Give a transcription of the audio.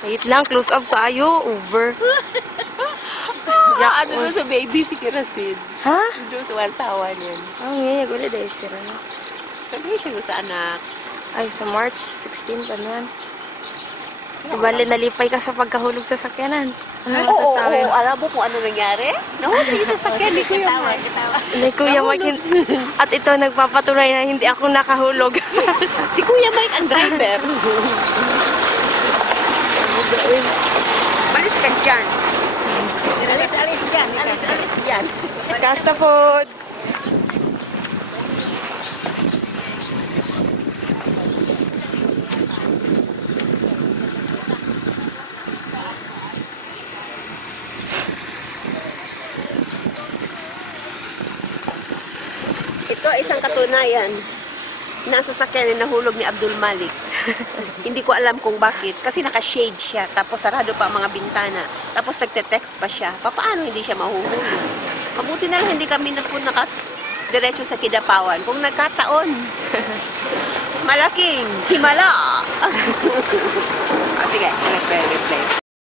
Wait lang, close up kayo. Over. Ano na sa baby si Kirasid? Ha? Diyos sa asawa niyan. Ang ngayon, wala dahil sira na. Sabi siya sa anak. Ay, sa March 16 pa naman. Bali, nalipay ka sa pagkahulog sa sakyanan. Ano masasabi? Oo. Alam mo kung ano nangyari? Nahulog sa sakyan ni Kuya Mike. Ni Kuya Mike. At ito, nagpapatunay na hindi ako nakahulog. Si Kuya Mike ang driver. Alis ka dyan. Alis dyan. Alis dyan. Kasta po. Ito isang katunayan. Nasa sakyan na nahulog ni Abdul Malik. Hindi ko alam kung bakit. Kasi naka-shade siya. Tapos sarado pa ang mga bintana. Tapos nagte-text pa siya. Paano hindi siya mahuhulog? Mabuti na lang hindi kami diretso sa Kidapawan. Kung nagkataon, malaking himala. Sige, replay.